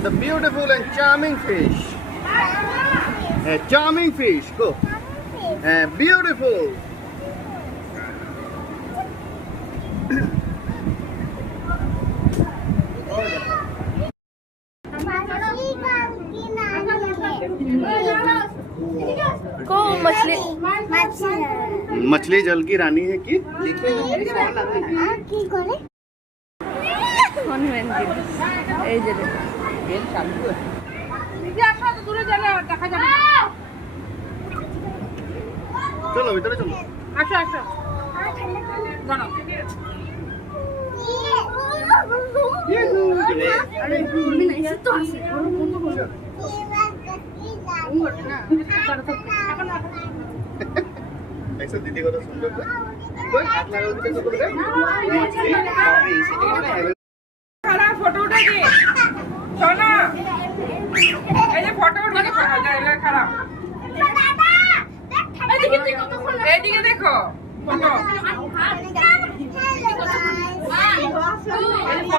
The beautiful and charming fish. A charming fish. Go. Beautiful. को मछली मछली जल की रानी है कि এই যে चलो भीतर चलो আসো আসো আরে তুমি না এসে তো আছে ऐसा दीदी को तो सुन लो कोई हाथ लगाओ तो कैसे बोलते খালা ফটো উঠে দি সোনা এই যে ফটো উঠে দি খারাপ এদিকে দেখো ফটো